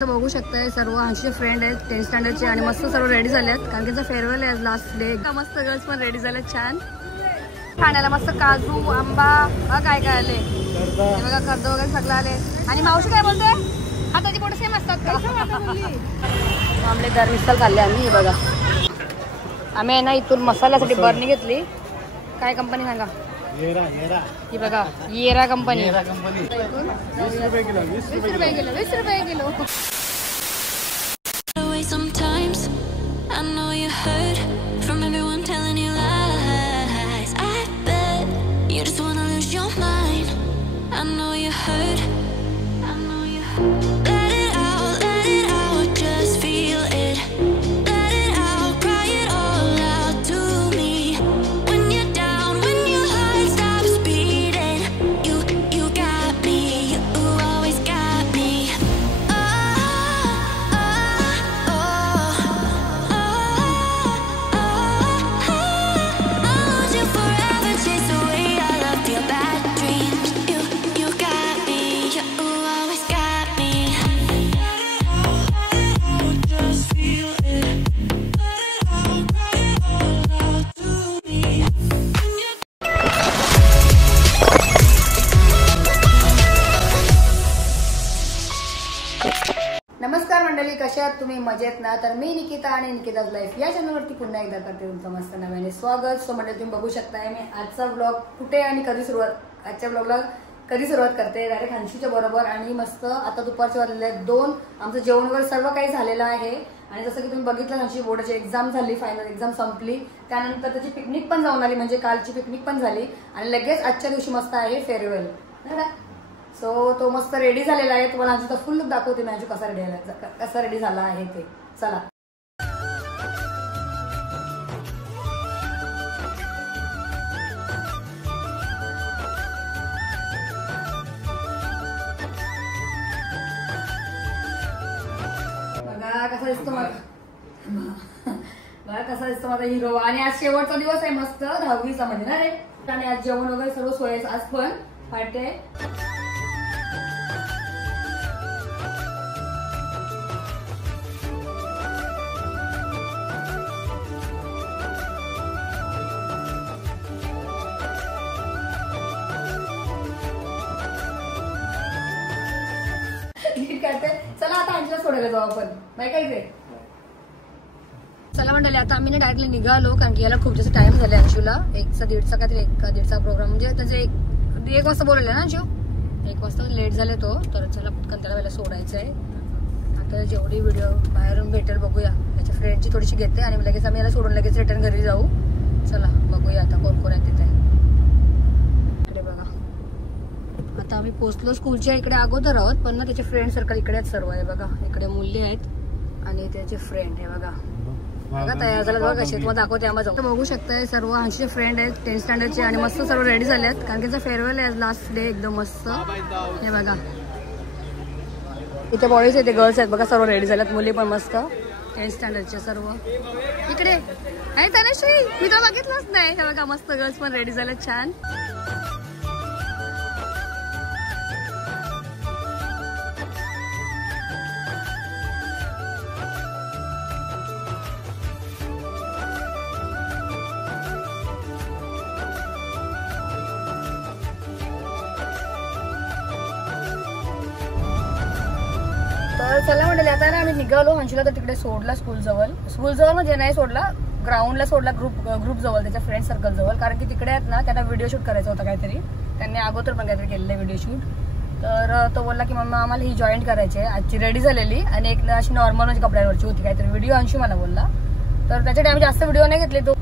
बघू शकताय सर्व हंशीचे फ्रेंड आहेत 10th स्टँडर्डचे आणि मस्त सर्व रेडी झाले आहेत कारण त्यांचा फेअरवेल आहे लास्ट डे. मस्त गर्ल्स पण रेडी झाले छान. खाण्याला मस्त काजू आंबा काय काय आले बघा, कर्द वगैरे सगळं आले. आणि मावशी काय बोलते, हाताची बोट सेम असतात का? आमलेदार मिसल खाल्ले आम्ही. बघा आम्ही ना इथून मसाल्यासाठी बरणी घेतली. काय कंपनी सांगा? ही बघा येरा कंपनी. 20 रुपये किलो. 20 रुपये kilo. Sometimes I know you heard from everyone telling you lies. I bet you just wanna lose your mind. I know you heard. I know you heard. Let it out, just feel it. Let it out, cry it all out to me. When you're down, when your heart stops beating, you got me, you always got me. नमस्कार मंडळी, कशा आहात तुम्ही? मजेत ना? तर मी निकिता आणि Nikita's life या चॅनलवरती पुन्हा एकदा करते तुमचं मस्त नव्याने स्वागत. सो मंडळी तुम्ही बघू शकताय मी आजचा ब्लॉग कुठे आणि कधी सुरुवात, आजच्या ब्लॉगला कधी सुरुवात करते डायरेक्ट हंशीच्या बरोबर. आणि मस्त आता दुपारचे वाजलेले आहेत 2. आमचं जेवण वगैरे सर्व काही झालेलं आहे. आणि जसं की तुम्ही बघितलं हंशी बोर्डाची एक्झाम झाली, फायनल एक्झाम संपली. त्यानंतर त्याची पिकनिक पण जाऊन आली, म्हणजे कालची पिकनिक पण झाली. आणि लगेच आजच्या दिवशी मस्त आहे फेअरवेल. सो तो मस्त रेडी झालेला आहे. तुम्हाला आजचा फुल लुक दाखवते मी कसा रेडी झाला आहे ते. चला बघा कसा दिसतो माझा हिरो. आणि आज शेवटचा दिवस आहे मस्त 10वीचा म्हणजे ना रे. आणि आज जेवण वगैरे सर्व सोय आज पण पार्टी आहे. चला आता अंशला सोडायला जाऊ आपण. बाय काय ते. चला मंडळी आता आम्ही ना डायरेक्टली निघालो कारण की याला खूप जास्त टाइम झाला. अंशूला 1:30 काहीतरी 1:30 प्रोग्राम म्हणजे त्याचे 1 वाजता बोलवलं ना अंशू. 1 वाजता लेट झाले तो. तर चला पटकन त्याला वेळेला सोडायचं आहे. आता जेवढी व्हिडिओ बाहेरून भेटेल बघूया. त्याच्या फ्रेंडची थोडीशी घेते आणि लगेच आम्ही याला सोडून लगेच रिटर्न घरी जाऊ. चला बघूया आता कोण कोण आहे तिथे. आता आम्ही पोहोचलो स्कूलच्या इकडे अगोदर आहोत, पण ना त्याचे फ्रेंड सर्कल इकडे आहेत सर्व. आहे बघा इकडे मुली आहेत आणि त्याचे फ्रेंड. हे बघा बघा तयार झालं बघा कसे. तुम्हाला दाखवते आम्हाला जाऊ. बघू शकताय सर्व हंशीचे फ्रेंड आहेत 10th स्टँडर्डचे आणि मस्त सर्व रेडी झाले आहेत कारण त्यांचा फेअरवेल आहे लास्ट डे. एकदम मस्त. हे बघा इथे बॉईज आहेत, गर्ल्स आहेत बघा सर्व रेडी झाल्यात. मुली पण मस्त 10th स्टँडर्डचे सर्व इकडे आहे. तनुश्री मी तर बघितलंच नाही. हे बघा मस्त गर्ल्स पण रेडी झाल्यात छान. तर चला म्हटलं आता ना आम्ही निघालो. हंशीला तर तिकडे सोडला स्कूल जवळ म्हणजे नाही सोडला, ग्राउंडला सोडला ग्रुप जवळ त्याच्या फ्रेंड सर्कल जवळ. कारण की तिकडे आहेत ना त्यांना व्हिडिओ शूट करायचा होता काहीतरी. त्यांनी अगोदर पण काहीतरी केलेलं व्हिडिओ शूट. तर तो बोलला की मम्मा आम्हाला ही जॉईन करायची आहे. आजची रेडी झालेली आणि एक अशी नॉर्मल म्हणजे कपड्यांवरची होती काहीतरी व्हिडिओ. अंशू मला बोलला. तर त्याच्यासाठी आम्ही जास्त व्हिडिओ नाही घेतले. तो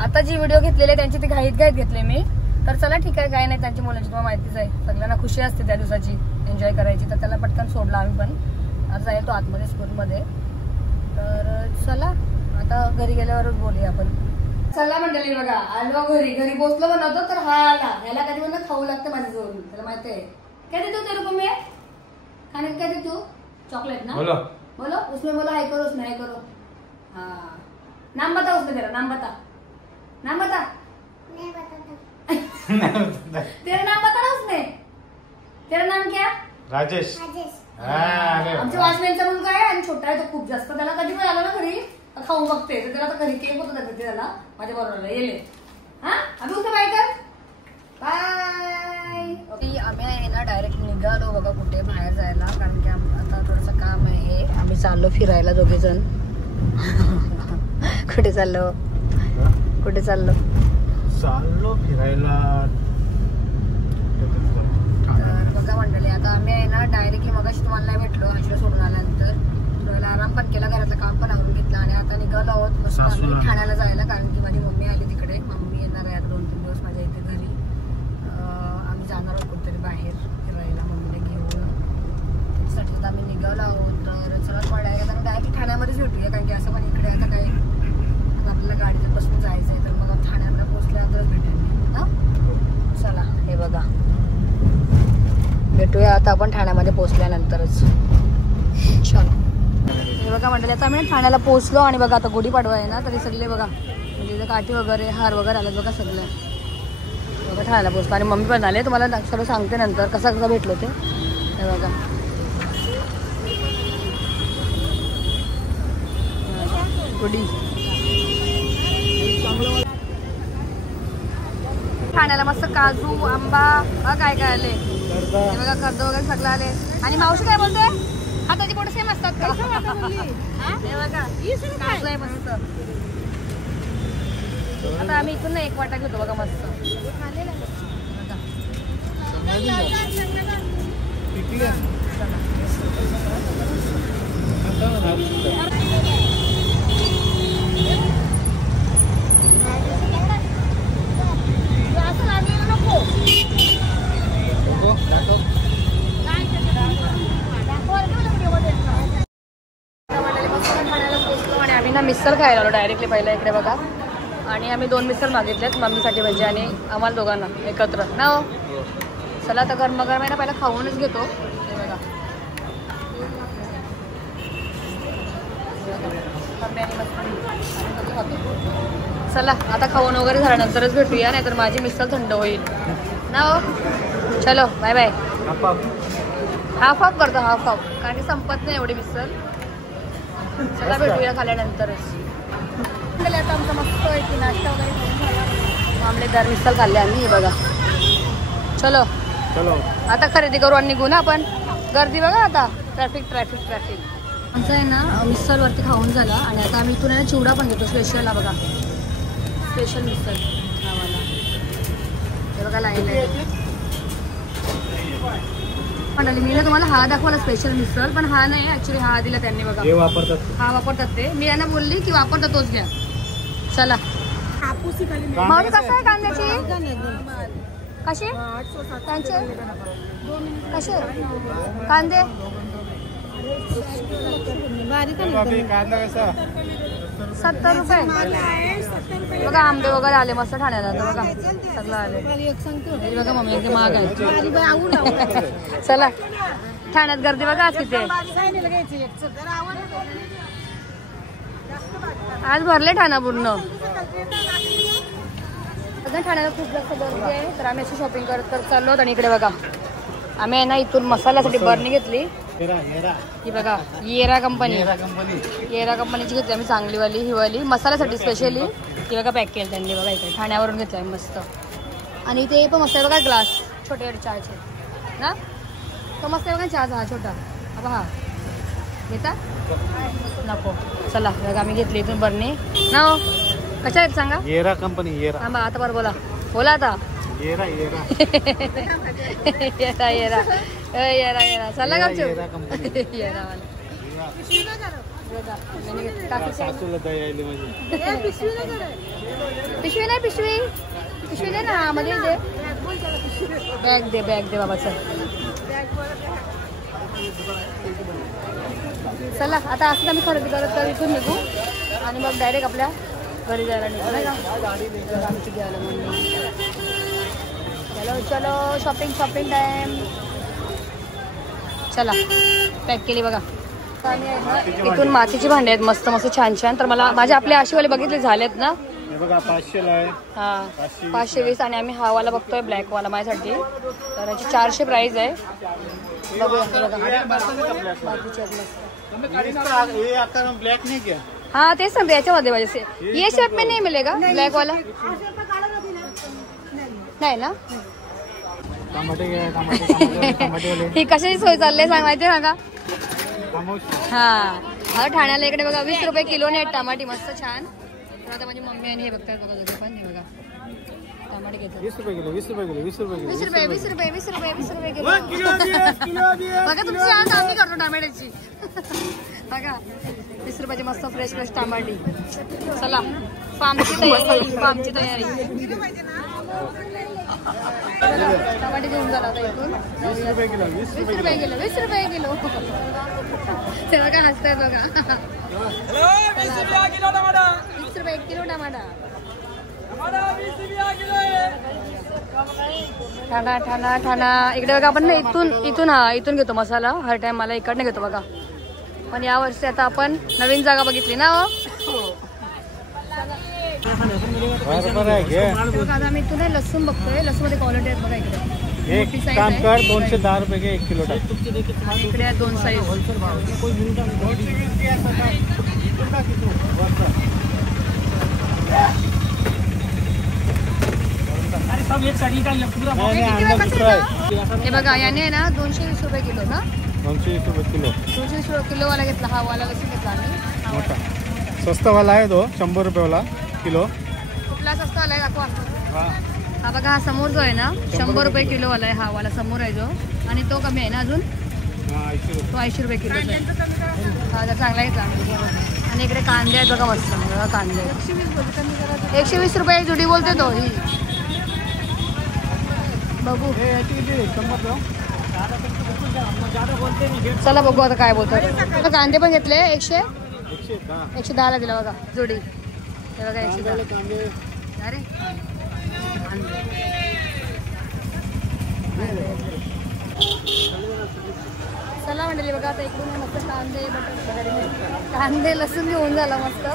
आता जी व्हिडिओ घेतलेली आहे त्यांची ती घाईत घेतली मी. तर चला ठीक आहे काय नाही, त्यांची मुलांची तुम्हाला माहितीच आहे. सगळ्यांना खुशी असते त्या दिवसाची एन्जॉय करायची. तर त्याला पटकन सोडला आम्ही पण. आज आहे तो आतमध्ये स्कूलमध्ये. तर चला आता घरी गेल्यावरच बोलूया आपण. चला मंडळी बघा आलो घरी पोहोचलो बनवतो. तर हा आला. याला कधी म्हणून खाऊ लागतं माझ्याजवळ, त्याला माहिती आहे. क्या देतो तेरे को मैं खाने क्या देतो? चॉकलेट ना. बोलो उसमें बोलो हाई करो, उसमें हाई करो. हाँ नाम बता उसमें, तेरा नाम बता. नहीं बताता. तेरा नाम बता ना उसमें. तेरा नाम क्या? राजेश. आमच्या वॉचमॅनचा मुलगा आहे आणि छोटा आहे तो खूप जास्त. त्याला कधी पण आला ना घरी खाऊन बघते. तर त्याला आता घरी केक होतं त्याला माझ्या बरोबर येले. हा आम्ही उठे बाय कर बाय. आम्ही आहे ना डायरेक्ट निघालो बघा कुठे बाहेर जायला, कारण की आता थोडंसं काम आहे. आम्ही चाललो फिरायला दोघे जण. कुठे चाललो फिरायला. तर बघा मंडळी आता आम्ही आहे ना डायरेक्टली मगाशी तुम्हाला नाही भेटलो. हर्षला सोडून आल्यानंतर थोड्याला आराम पण केला, घरातलं काम पण आवरून घेतलं आणि आता निघालो आहोत मस्त आम्ही ठाण्याला जायला, कारण की माझी मम्मी आली तिकडे. मम्मी येणार आहे आता 2-3 दिवस माझ्या इथे घरी. आम्ही जाणार आहोत कुठेतरी बाहेर फिरायला मम्मीला घेऊन. त्याच्यासाठी आता आम्ही निघालो आहोत. तर चला थोडा डायरेक्ट ठाण्यामध्येच भेटूया, कारण की असं पण इकडे आता काही आपल्याला गाडीत बसून जायचं आहे. तर मग ठाण्याला पोहोचल्यानंतरच भेटेल ना. चला हे बघा भेटूया आता आपण ठाण्यामध्ये पोहोचल्यानंतरच. चल हे बघा मंडळी आता आम्ही ठाण्याला पोहोचलो आणि बघा आता गुढीपाडवा आहे ना, तरी सगळे बघा म्हणजे इथे काठी वगैरे हार वगैरे आले बघा सगळे. बघा ठाण्याला पोहोचलो आणि मम्मी पण आले. तुम्हाला सर्व सांगते नंतर कसं भेटलो ते. हे बघा गुढी ठाण्याला मस्त काजू आंबा काय काय आले हे बघा. कर्ज वगैरे सगळं आले. आणि मावशी काय बोलतोय हाताची बोट सेम असतात का? हे बघा काजू आहे मस्त. आता आम्ही इथून ना एक वाटा घेतो बघा मस्त. आणि आम्ही ना मिसळ खायला आलो डायरेक्टली पहिला इकडे बघा. आणि आम्ही 2 मिसळ मागितलेत मम्मीसाठी म्हणजे आणि आम्हाला दोघांना एकत्र ना. हो चला आता गरम गरम आहे ना पहिला खाऊनच घेतो. हे बघा चला आता खाऊन वगैरे झाल्यानंतरच भेटूया, नाहीतर माझी मिसळ थंड होईल ना. हो चलो बाय बाय. हाफ करतो हाफ कारण की संपत नाही एवढी मिसळ. चला भेटूया खाल्ल्यानंतरच. आता आमचा मस्त आहे की नाश्ता वगैरे खाऊन झाला. आमलेदार मिसळ खाल्ले आम्ही बघा. चलो आता खरेदी करू आणि निघू ना आपण. गर्दी बघा आता ट्रॅफिक. आमचं आहे ना मिसळवरती खाऊन झाला आणि आता आम्ही इथून आहे ना चिवडा पण घेतो स्पेशल हा बघा. स्पेशल मिसळ नावाला हे बघा लाईन आहे. म्हणाले मी ना तुम्हाला हा दाखवला स्पेशल मिसळ, पण हा नाही ऍक्च्युली हा दिला त्यांनी बघा. हा वापरतात ते. मी यांना बोलली की वापरतात तोच घ्या. चला मग कसं आहे कांद्याची कशी त्यांचे कसे कांदे 70 रुपये बघा. आंबे वगैरे आले मस्त ठाण्याला तर बघा सगळं आले बघा. मम्मी एकदम महाग आहे. चला ठाण्यात गर्दी बघा आज किती. आज भरले ठाणा पूर्ण. ठाण्याला खूप जास्त गर्दी आहे. तर आम्ही अशी शॉपिंग करत चाललो. आणि इकडे बघा आम्ही आहे ना इथून मसाल्यासाठी बरणी घेतली ही बघा. येरा कंपनीची घेतली आम्ही चांगलीवाली. ही वाली मसाल्यासाठी स्पेशली ही बघा पॅक केली त्यांनी बघा. इकडे ठाण्यावरून घेतली आम्ही मस्त. आणि ते पण मस्त आहे बघा ग्लास छोटे चहाचे ना. तो मस्त आहे बघा चहाचा हा छोटा. हा घेता नको. चला बघा आम्ही घेतली इथून बरणी ना. कशा आहेत सांगा. येरा कंपनी. हा आता बरं बोला आता. येरा चला का पिशवी दे ना मध्ये दे. बॅग दे बाबा. चला आता असं आम्ही खरेदी करत तर इथून निघू आणि मग डायरेक्ट आपल्या घरी जायला निघू नाही का. आमची घ्यायला चलो शॉपिंग टाइम. चला पॅक केली बघा. इथून मातीची भांडी आहेत मस्त छान. तर मला माझे आपले आशीवाले बघितले झालेत ना. हा 520 आणि आम्ही हा वाला बघतोय ब्लॅक वाला माझ्यासाठी. तर याची 400 प्राइस आहे. बघूया बघा बाकीचे आहेत मस्त. ब्लैक नहीं क्या हाँ तेज सांगते याच्यामध्ये वजह से ये शर्ट में नहीं मिलेगा ब्लैक वाला नाही ना. टमाटे ही कशाची सोय चालली सांग माहिती आहे का. हा आता ठाण्याला इकडे बघा 20 रुपये किलोने आहेत टमाटे मस्त छान. तर आता माझी मम्मी आणि हे बघतात बघा दोघे पण हे बघा टमाटे घेतात 20 रुपये किलो 20 रुपये किलो 20 रुपये किलो 20 रुपये 20 रुपये 20 रुपये 20 रुपये किलो बघा तुमची आज आम्ही करतो टमाट्याची. बघा 20 रुपयाची मस्त फ्रेश फ्रेश टमाटे. चला फार्मची तयारी टमाटे घेऊन झाला आता इथून 20 रुपये किलो 20 20 रुपये किलो 20 रुपये किलो. ते बघा हसतायत बघा. 20 रुपये 1 किलो टमाटा. ठाणा ठाणा ठाणा इकडे बघा आपण ना इथून घेतो मसाला हर टाइम मला इकडनं घेतो बघा. पण या वर्षी आता आपण नवीन जागा बघितली ना. बघा आता आम्ही इथून लसूण बघतोय. लसूण मध्ये क्वालिटी आहेत बघा इकडे. एक काम कर 210 रुपये के 1 किलो टाक. इकडे 2 साईज. हे बघा याने आहे ना 220 रुपये किलो ना. 220 रुपये किलो 220 किलो वाला घेतला. हा वाला लसूण घेतला आम्ही मोठा स्वस्त वाला आहे तो 100 रुपये वाला किलो. कुठला स्वस्त वाला आहे दाखवा. हा बघा हा समोर जो आहे ना 100 रुपये किलो वाला आहे. हा वाला समोर आहे जो आणि तो कमी आहे ना अजून तो 80 रुपये किलो. हा चांगला घेतला आणि इकडे कांदे आहेत बघा मस्त बघा कांदे 120 रुपये जुडी बोलते तो ही. बघू चला बघू आता काय बोलतो. कांदे पण घेतले 110 ला दिला बघा जोडी. हे बघा 110. अरे चला मंडळी बघा आता इकडून मस्त कांदे लसूण घेऊन झाला मस्त.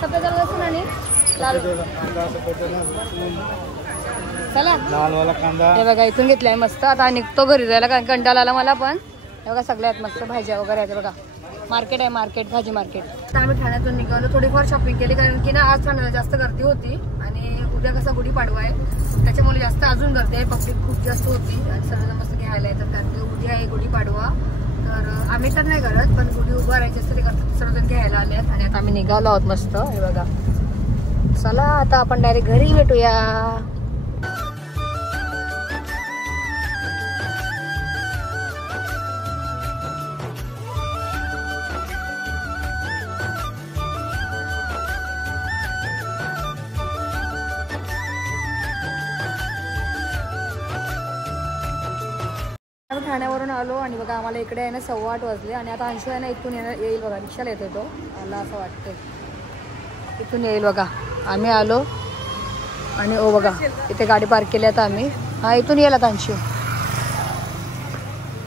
सफेद लसूण आणि लाल. चला लाल वाला कांदा हे बघा इथून घेतलाय मस्त. आता निघतो घरी जायला कारण कंटाळा आला मला पण. हे बघा सगळ्यात मस्त भाज्या वगैरे आहेत बघा. मार्केट आहे भाजी मार्केट. आता आम्ही ठाण्यातून निघालो. थोडीफार शॉपिंग केली कारण की ना आज ठाण्याला जास्त गर्दी होती आणि उद्या कसा गुढीपाडवा आहे त्याच्यामुळे जास्त अजून गर्दी आहे. पब्लिक खूप जास्त होती आणि सर्वजण मस्त घ्यायला येतात कारण की उद्या आहे गुढीपाडवा. तर आम्ही तर नाही करत पण गुढी उभा राहायची असते ते करतात सर्वजण घ्यायला आले आहेत. आणि आता आम्ही निघालो आहोत मस्त. हे बघा चला आता आपण डायरेक्ट घरी भेटूया. ठाण्यावरून आलो आणि बघा आम्हाला इकडे आहे ना 8:15 वाजले आणि आता अंशू आहे ना इथून येईल बघा. रिक्षाला येतो तो मला असं वाटतंय इथून येईल बघा. आम्ही आलो आणि ओ बघा इथे गाडी पार्क केली आता आम्ही. हा इथून येईल आता अंशू.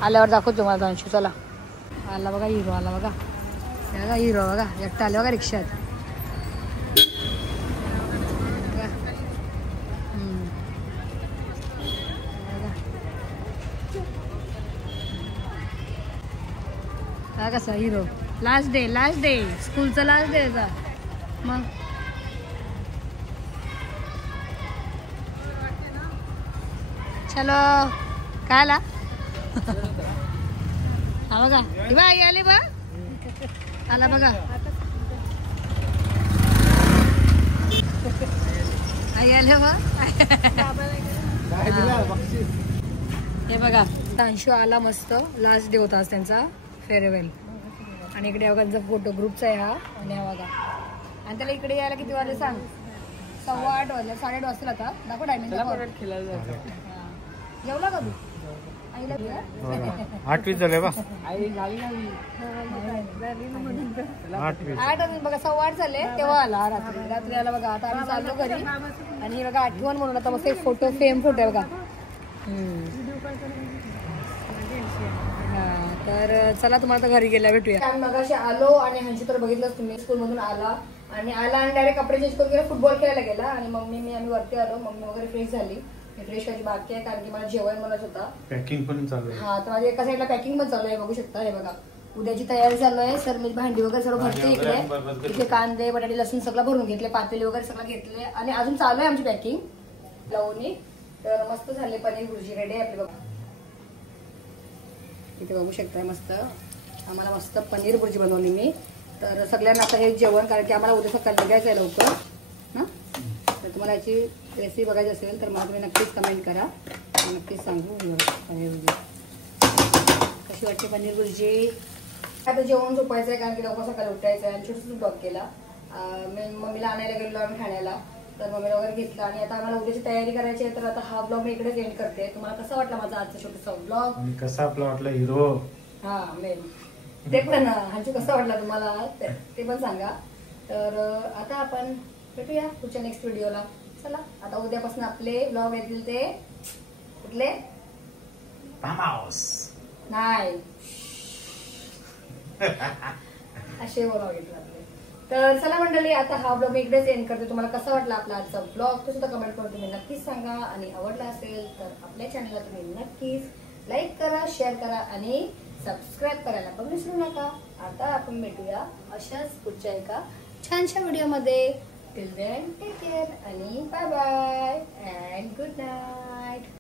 आल्यावर दाखवतो तुम्हाला अंशू. चला आला बघा हिरो आला बघा. हिरो बघा एकटा आले बघा रिक्षात. हा कसा हिरो. लास्ट डे स्कूलचा लास्ट डे मग चलो काय आला. हा बघा ही बा आई आले बा. आला बघा आई आले बा. हे बघा अंशू आला मस्त. लास्ट डे होता आज त्यांचा फेअरवेल आणि इकडे बघा त्यांचा फोटो ग्रुपचा आहे हा. आणि हा बघा आणि त्याला इकडे यायला किती वाजले सांग. 8:15 वाजले 8:30 वाजतील आता. दाखव टायमिंग जेवला का तू. आईला 8:20 झाले बा. 8 बघा 8:15 झाले तेव्हा आला. रात्री आला बघा. आता आम्ही चाललो घरी आणि हे बघा आठवण म्हणून आता मस्त एक फोटो फेम फोटो आहे बघा. तर चला तुम्हाला घरी गेल्या भेटूया. आम्ही मगाशी आलो आणि हंशी तर बघितलं तुम्ही स्कूलमधून आला आणि डायरेक्ट कपडे चेंज करून गेला फुटबॉल खेळायला गेला आणि आम्ही वरती आलो. मम्मी वगैरे फ्रेश झाली फ्रेश व्हायची बाकी आहे कारण की मला जेवण बनवायचं होता. पॅकिंग पण चालू आहे. हा तर माझ्या एका साईडला पॅकिंग पण चालू आहे, बघू शकता. हे बघा उद्याची तयारी चालू आहे. सर मी भांडी वगैरे सर्व भरते इकडे. इथे कांदे बटाटे लसूण सगळं भरून घेतले, पातेले वगैरे सगळं घेतले आणि अजून चालू आहे आमची पॅकिंग लावून. तर मस्त झाले पनीर भुर्जी रेडी आहे आपली. बघा इथे बघू शकता मस्त आम्हाला मस्त पनीर भुर्जी बनवली मी. तर सगळ्यांना आता हे जेवण कारण की आम्हाला उद्या सकाळी निघायचं आहे लवकर ना. तर तुम्हाला याची रेसिपी बघायची असेल तर मला तुम्ही नक्कीच कमेंट करा, नक्कीच सांगू पनीर भुर्जी कशी वाटते. पनीर भुर्जी आता जेवण झोपायचं आहे कारण की लवकर सकाळी उठायचं आहे आणि छोटंसं ब्लॉग केला. मी मम्मीला आणायला गेलो आम्ही ठाण्याला, तर मम्मीला वगैरे घेतला आणि आता आम्हाला उद्याची तयारी करायची आहे. तर आता हा ब्लॉग मी इकडेच एंड करते. तुम्हाला कसा वाटला माझा आजचा छोटासा ब्लॉग? कसा आपला वाटला हिरो? हा मेन ते पण हांचू कसा वाटला तुम्हाला ते पण सांगा. तर आता आपण भेटूया पुढच्या नेक्स्ट व्हिडिओला. चला आता उद्यापासून आपले ब्लॉग येतील ते कुठले फार्म हाऊस नाही असे ब्लॉग येतील आपले. तर चला मंडळी आता हा ब्लॉग इकडेच एंड करते. तुम्हाला कसा वाटला आपला आजचा ब्लॉग तो सुद्धा कमेंट करून तुम्ही नक्कीच सांगा आणि आवडला असेल तर आपल्या चॅनलला तुम्ही नक्कीच लाईक करा, शेअर करा आणि सबस्क्राईब करायला पण विसरू नका. आता आपण भेटूया अशाच पुढच्या एका छानशा व्हिडिओमध्ये. टिल देन टेक केअर आणि bye bye and good night.